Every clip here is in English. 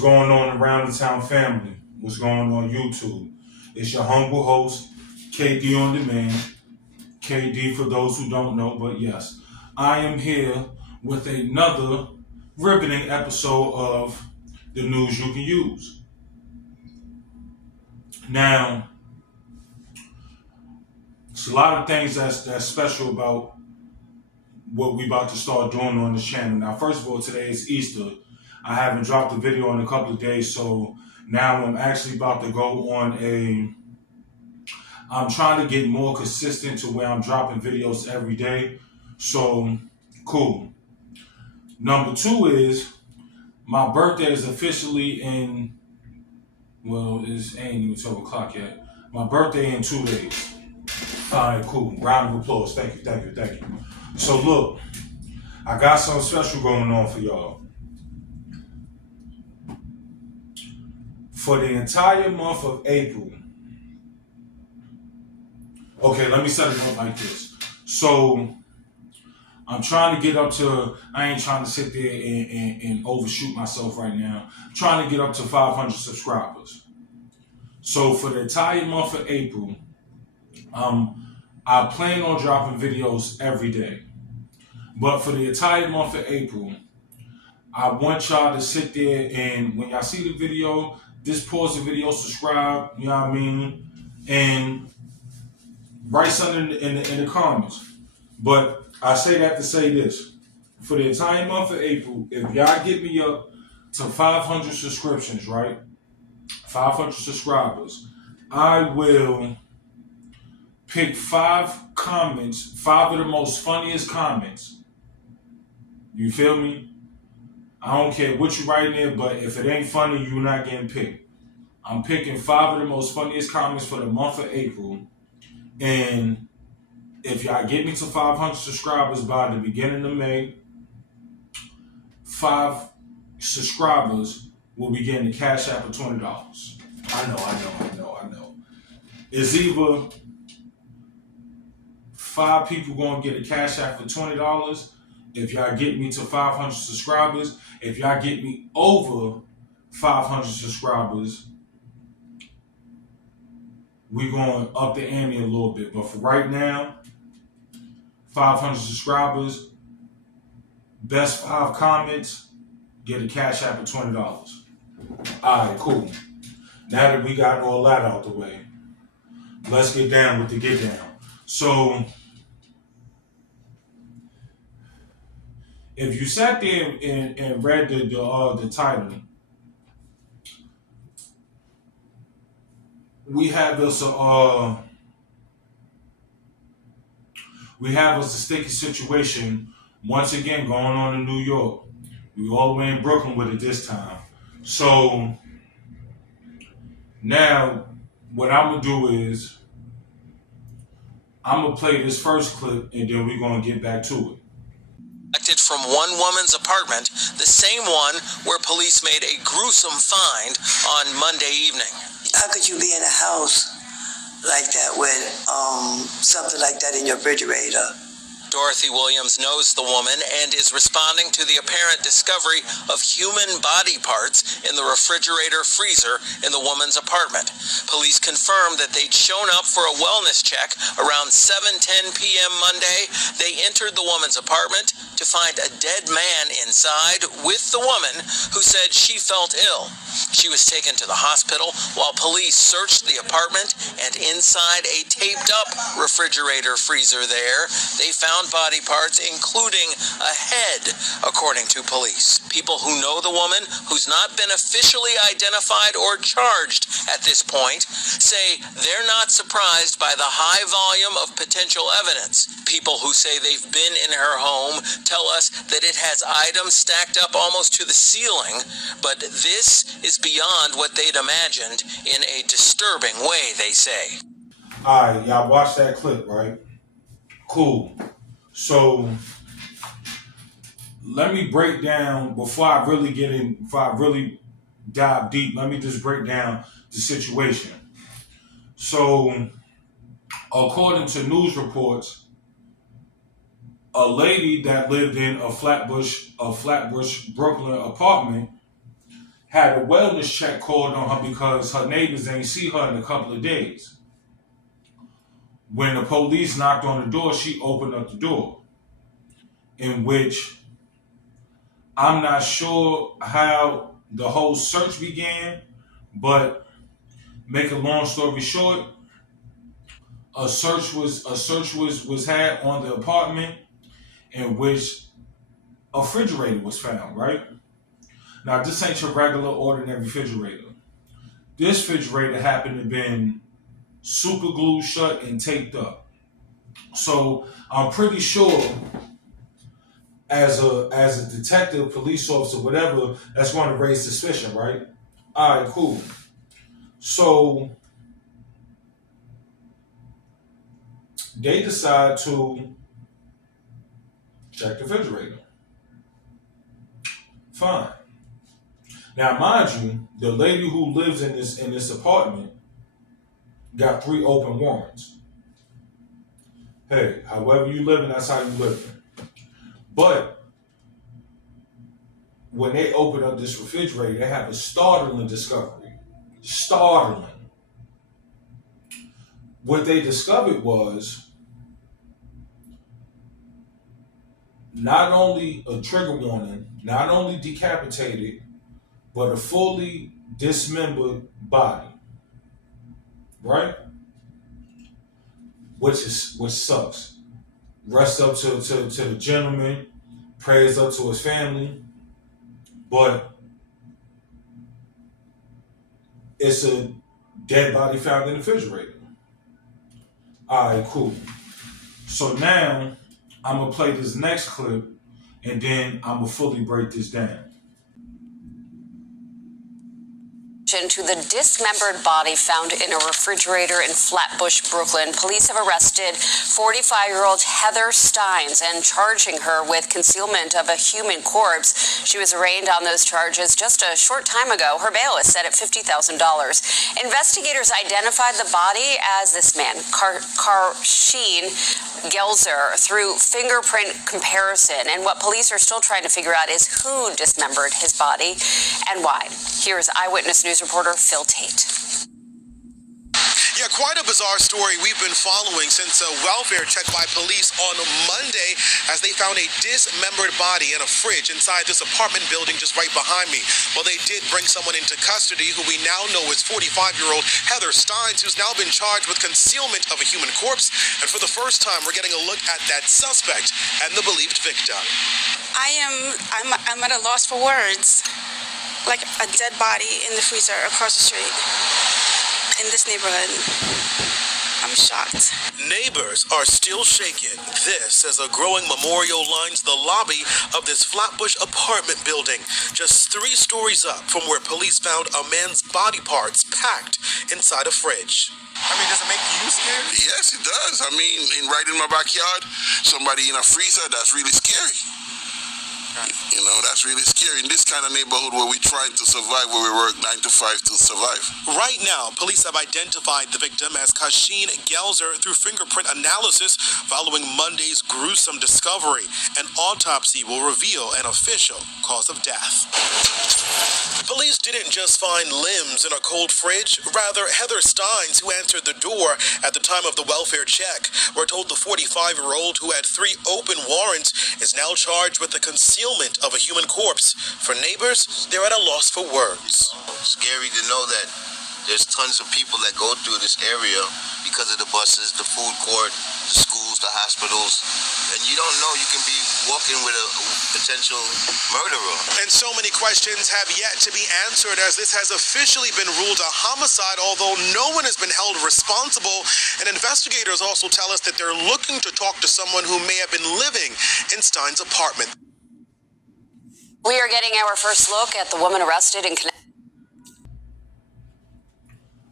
going on around the town family? What's going on YouTube? It's your humble host, KD on Demand. KD for those who don't know, but yes, I am here with another riveting episode of the news you can use. Now, it's a lot of things that's special about what we about to start doing on this channel. Now, first of all, today is Easter. I haven't dropped a video in a couple of days, so now I'm actually about to go on I'm trying to get more consistent to where I'm dropping videos every day. So, cool. Number two is, my birthday is officially it ain't even 12 o'clock yet. My birthday in 2 days. All right, cool. Round of applause. Thank you. So look, I got something special going on for y'all. For the entire month of April. Okay, let me set it up like this. So, I'm trying to get up to, I ain't trying to sit there and overshoot myself right now. I'm trying to get up to 500 subscribers. So, for the entire month of April, I plan on dropping videos every day. But for the entire month of April, I want y'all to sit there and when y'all see the video, just pause the video, subscribe, you know what I mean? And write something in the comments. But I say that to say this. For the entire month of April, if y'all get me up to 500 subscriptions, right? 500 subscribers, I will pick 5 comments, 5 of the most funniest comments. You feel me? I don't care what you write in there, but if it ain't funny, you're not getting picked. I'm picking 5 of the most funniest comments for the month of April. And if y'all get me to 500 subscribers by the beginning of May, 5 subscribers will be getting the Cash App of $20. I know. It's either 5 people going to get a Cash App for $20 if y'all get me to 500 subscribers. If y'all get me over 500 subscribers, we're going up the ante a little bit. But for right now, 500 subscribers, best 5 comments, get a Cash App of $20. All right, cool. Now that we got all that out the way, let's get down with the get down. So, if you sat there and read the title, we have us a sticky situation once again going on in New York. We all the way in Brooklyn with it this time. So now what I'm gonna do is I'm gonna play this first clip and then we're gonna get back to it. From one woman's apartment, the same one where police made a gruesome find on Monday evening. How could you be in a house like that with something like that in your refrigerator? Dorothy Williams knows the woman and is responding to the apparent discovery of human body parts in the refrigerator freezer in the woman's apartment. Police confirmed that they'd shown up for a wellness check around 7:10 p.m. Monday. They entered the woman's apartment to find a dead man inside with the woman who said she felt ill. She was taken to the hospital while police searched the apartment, and inside a taped-up refrigerator freezer there, they found body parts, including a head, according to police. People who know the woman, who's not been officially identified or charged at this point, say they're not surprised by the high volume of potential evidence. People who say they've been in her home tell us that it has items stacked up almost to the ceiling, but this is beyond what they'd imagined in a disturbing way, they say. All right, y'all watch that clip, right? Cool. So let me break down before I really dive deep. Let me just break down the situation. So, according to news reports, a lady that lived in a Flatbush Brooklyn apartment had a wellness check called on her because her neighbors ain't see her in a couple of days. When the police knocked on the door, she opened up the door, in which I'm not sure how the whole search began, but make a long story short, a search was had on the apartment in which a refrigerator was found, right? Now this ain't your regular ordinary refrigerator. This refrigerator happened to have been super glued shut and taped up. So I'm pretty sure as a detective, police officer, whatever, that's going to raise suspicion, right? All right, cool. So they decide to check the refrigerator. Fine. Now, mind you, the lady who lives in this apartment got 3 open warrants. Hey, however you living, that's how you living. But when they open up this refrigerator, they have a startling discovery. Startling. What they discovered was not only a trigger warning, not only decapitated, but a fully dismembered body. Right? Which sucks. Rest up to the gentleman, prayers up to his family, but it's a dead body found in the refrigerator. All right, cool. So now I'm gonna play this next clip, and then I'm gonna fully break this down. To the dismembered body found in a refrigerator in Flatbush, Brooklyn. Police have arrested 45-year-old Heather Steins and charging her with concealment of a human corpse. She was arraigned on those charges just a short time ago. Her bail is set at $50,000. Investigators identified the body as this man, Karshin Gelzer, through fingerprint comparison. And what police are still trying to figure out is who dismembered his body and why. Here's Eyewitness News reporter Phil Tate. Yeah, quite a bizarre story we've been following since a welfare check by police on Monday as they found a dismembered body in a fridge inside this apartment building just right behind me. Well, they did bring someone into custody who we now know is 45-year-old Heather Steins, who's now been charged with concealment of a human corpse. And for the first time, we're getting a look at that suspect and the believed victim. I'm at a loss for words. Like a dead body in the freezer across the street in this neighborhood. I'm shocked. Neighbors are still shaken. This as a growing memorial lines the lobby of this Flatbush apartment building, just 3 stories up from where police found a man's body parts packed inside a fridge. I mean, does it make you scared? Yes, it does. I mean, right in my backyard, somebody in a freezer, that's really scary. You know, that's really scary in this kind of neighborhood where we try to survive, where we work 9 to 5 to survive. Right now, police have identified the victim as Karshin Gelzer through fingerprint analysis following Monday's gruesome discovery. An autopsy will reveal an official cause of death. Police didn't just find limbs in a cold fridge. Rather, Heather Steins, who answered the door at the time of the welfare check, we're told the 45-year-old who had 3 open warrants is now charged with the concealment of a human corpse. For neighbors, they're at a loss for words. Scary to know that there's tons of people that go through this area because of the buses, the food court, the schools, the hospitals. And you don't know, you can be walking with a potential murderer. And so many questions have yet to be answered as this has officially been ruled a homicide, although no one has been held responsible. And investigators also tell us that they're looking to talk to someone who may have been living in Stein's apartment. We are getting our first look at the woman arrested in connection.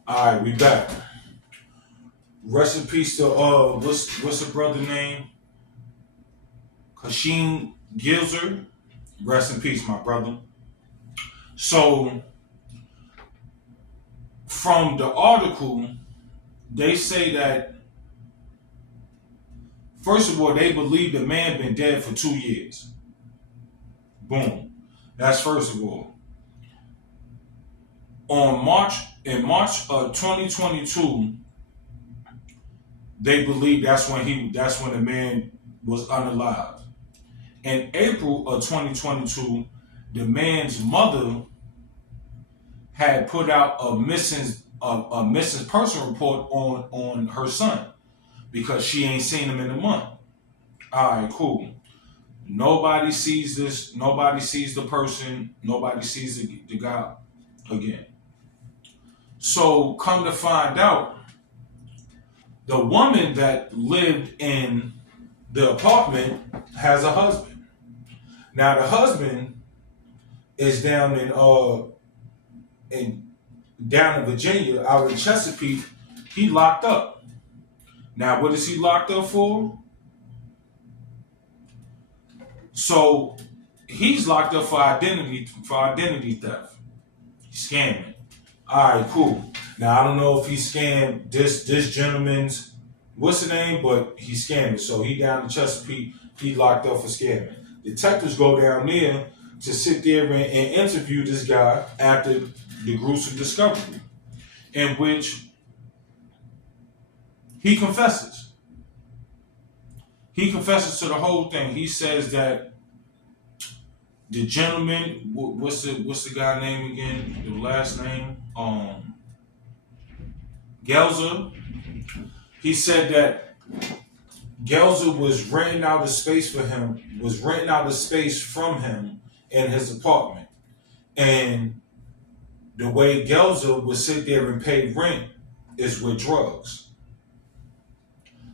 All right, we back. Rest in peace to what's the brother name? Karshin Gelzer. Rest in peace, my brother. So, from the article, they say that first of all, they believe the man been dead for 2 years. Boom. That's first of all. in March of 2022, they believe that's when the man was unalived. In April of 2022, the man's mother had put out a missing person report on her son because she ain't seen him in a month. All right, cool. Nobody sees this. Nobody sees the person. Nobody sees the guy again. So come to find out, the woman that lived in the apartment has a husband. Now the husband is down in Virginia, out in Chesapeake. He locked up. Now what is he locked up for? So he's locked up for identity theft. He's scamming. All right, cool. Now I don't know if he scammed this gentleman's what's the name, but he's scamming. So he down in Chesapeake. He locked up for scamming. Detectives go down there to sit there and interview this guy after the gruesome discovery, in which he confesses. He confesses to the whole thing. He says that the gentleman, what's the guy name again? The last name, Gelzer. He said that Gelzer was renting out a space for him, was renting out a space from him in his apartment, and the way Gelzer would sit there and pay rent is with drugs.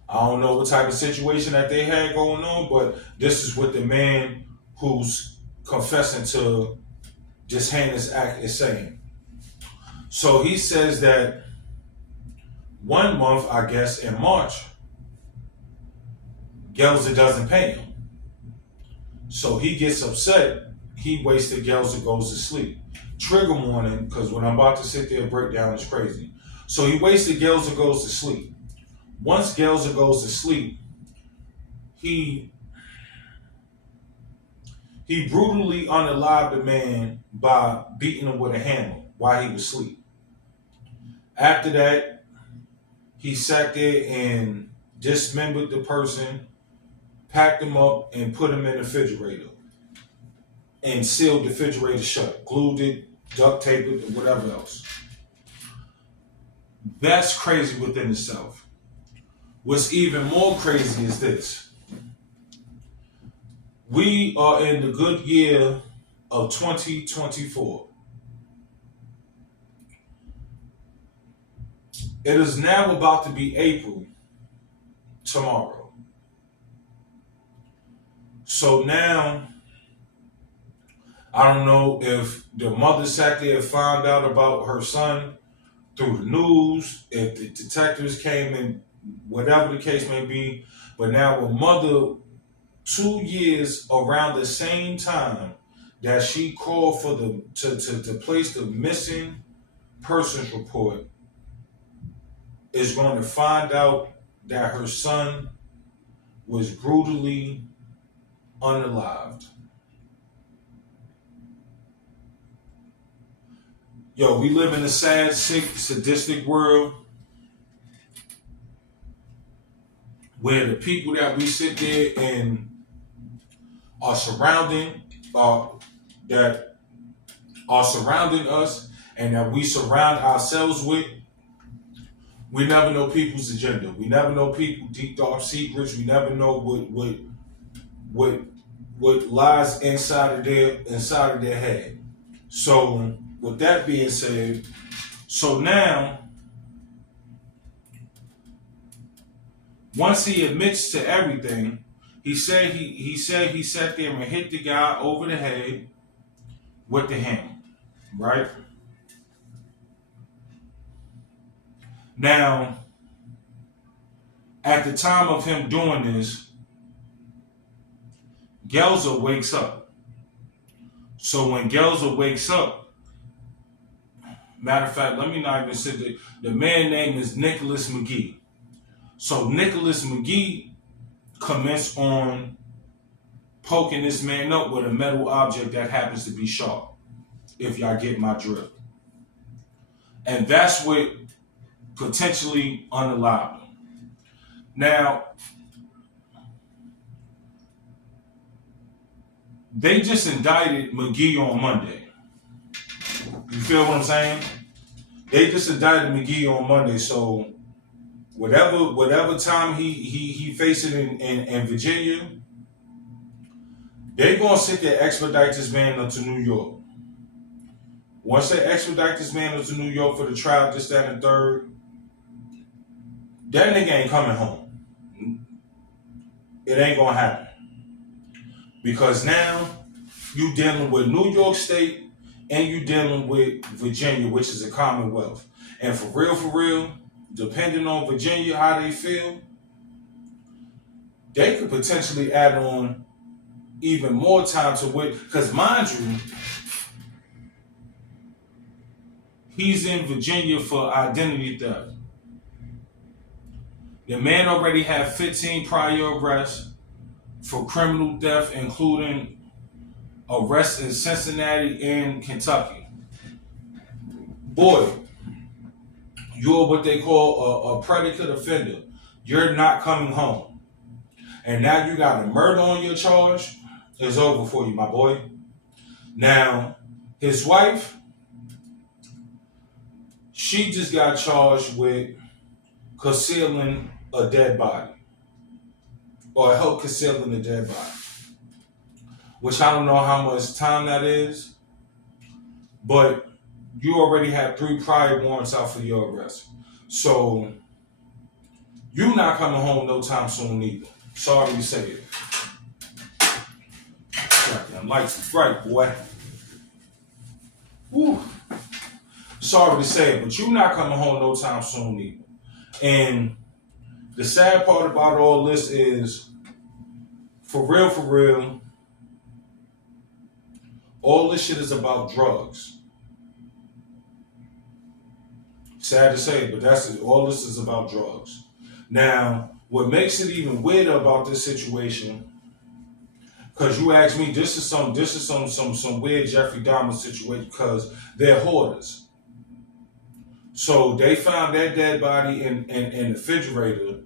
I don't know what type of situation that they had going on, but this is what the man who's confessing to this heinous act is saying. So he says that 1 month, I guess, in March, Gelzer doesn't pay him. So he gets upset. He wasted Gelzer, goes to sleep. Trigger warning, because what I'm about to sit there and break down is crazy. So he wasted Gelzer, goes to sleep. Once Gelzer goes to sleep, he brutally unalived the man by beating him with a hammer while he was asleep. After that, he sat there and dismembered the person, packed him up, and put him in the refrigerator. And sealed the refrigerator shut. Glued it, duct taped it, and whatever else. That's crazy within itself. What's even more crazy is this. We are in the good year of 2024. It is now about to be April tomorrow. So now, I don't know if the mother sat there and found out about her son through the news, if the detectives came and whatever the case may be, but now a mother 2 years around the same time that she called for to place the missing persons report is going to find out that her son was brutally unalived. Yo, we live in a sad, sick, sadistic world where the people that we sit there and are surrounding us and that we surround ourselves with, we never know people's agenda. We never know people deep dark secrets. We never know what lies inside of their head. So with that being said, so now once he admits to everything, he said he sat there and hit the guy over the head with the hammer, right? Now, at the time of him doing this, Gelzer wakes up. So when Gelzer wakes up, matter of fact, let me not even say the man's name is Nicholas McGee. So Nicholas McGee commenced on poking this man up with a metal object that happens to be sharp, if y'all get my drift. And that's what potentially unalived him. Now, they just indicted McGee on Monday. You feel what I'm saying? They just indicted McGee on Monday, so whatever time he facing in Virginia, they're gonna sit there expedite this man up to New York. Once they expedite this man up to New York for the trial, this, that, and the third, that nigga ain't coming home. It ain't gonna happen. Because now you dealing with New York State and you dealing with Virginia, which is a Commonwealth. And for real, depending on Virginia, how they feel, they could potentially add on even more time to it. Because mind you, he's in Virginia for identity theft. The man already had 15 prior arrests for criminal theft, including arrests in Cincinnati and Kentucky. Boy, you're what they call a predicate offender. You're not coming home. And now you got a murder on your charge. It's over for you, my boy. Now, his wife, she just got charged with concealing a dead body. Or help concealing a dead body. Which I don't know how much time that is. But you already have 3 prior warrants out for your arrest. So, you not coming home no time soon either. Sorry to say it. Goddamn lights is bright, boy. Whew. Sorry to say it, but you not coming home no time soon either. And the sad part about all this is, for real, all this shit is about drugs. Sad to say, but all this is about drugs. Now, what makes it even weirder about this situation, because you asked me, this is some weird Jeffrey Dahmer situation, because they're hoarders. So they found that dead body in the refrigerator.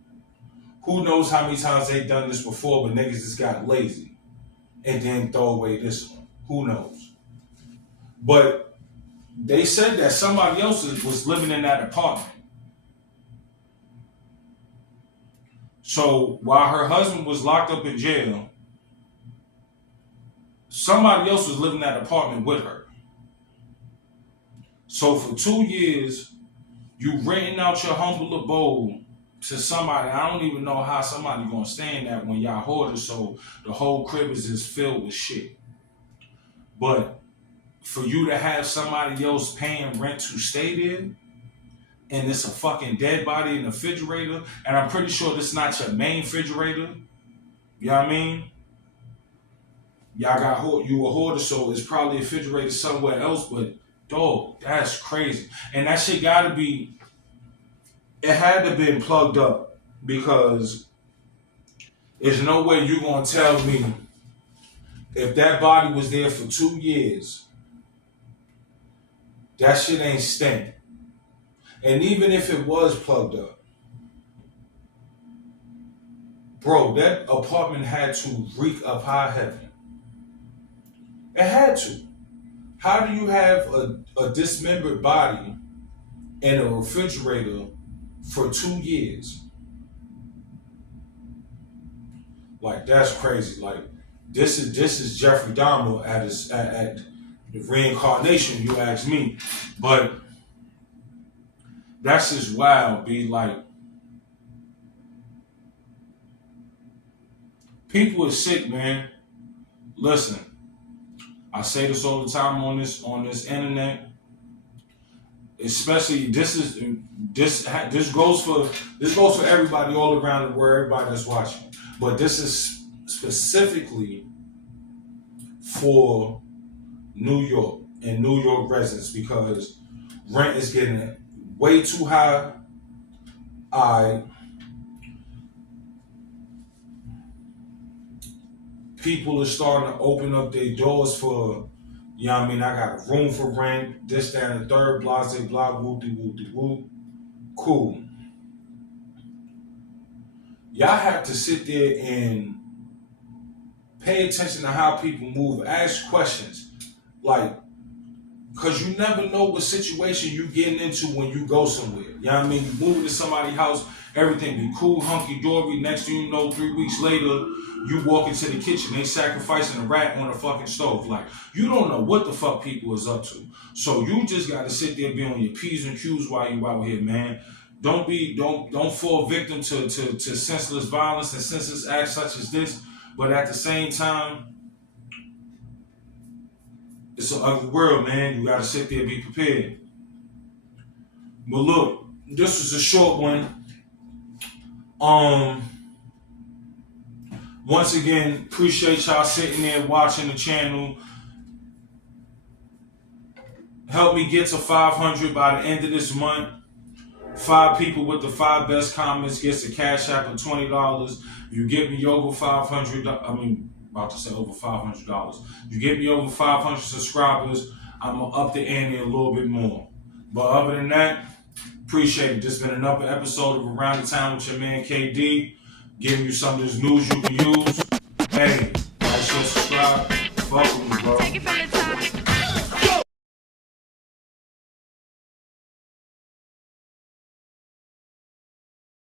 Who knows how many times they've done this before, but niggas just got lazy and then throw away this one. Who knows? But they said that somebody else was living in that apartment. So while her husband was locked up in jail, somebody else was living in that apartment with her. So for 2 years, you renting out your humble abode to somebody. I don't even know how somebody gonna stand that when y'all hoarders, so the whole crib is just filled with shit. But for you to have somebody else paying rent to stay there, and it's a fucking dead body in the refrigerator, and I'm pretty sure this is not your main refrigerator. You know what I mean? Y'all you a hoarder, so it's probably a refrigerator somewhere else, but dog, that's crazy. And that shit gotta be, it had to been plugged up, because there's no way you gonna tell me if that body was there for 2 years, that shit ain't stink. And even if it was plugged up, bro, that apartment had to reek of high heaven. It had to. How do you have a dismembered body in a refrigerator for 2 years? Like, that's crazy. Like, this is Jeffrey Dahmer at the reincarnation, you ask me. But that's just wild. Be like, people are sick, man. Listen, I say this all the time on this internet. Especially this goes for everybody all around the world, everybody that's watching. But this is specifically for New York and New York residents, because rent is getting way too high. People are starting to open up their doors for You know what I mean? I got a room for rent, this, that, and the third, blase, blah, whoop-de-whoop-de-whoop. Cool. Y'all have to sit there and pay attention to how people move. Ask questions. Like, because you never know what situation you getting into when you go somewhere. You know what I mean? You move to somebody's house, everything be cool, hunky-dory. Next thing you know, 3 weeks later, you walk into the kitchen, they sacrificing a rat on a fucking stove. Like, you don't know what the fuck people is up to. So you just got to sit there, be on your P's and Q's while you out here, man. Don't fall victim to senseless violence and senseless acts such as this. But at the same time, it's an ugly world, man. You gotta sit there and be prepared. But look, this is a short one. Once again, appreciate y'all sitting there watching the channel. Help me get to 500 by the end of this month. 5 people with the 5 best comments gets a cash app of $20. You get me over 500. About to say over $500. You get me over 500 subscribers, I'm gonna up the ante a little bit more. But other than that, appreciate it. This has been another episode of Around the Town with your man KD, giving you some of this news you can use. Hey,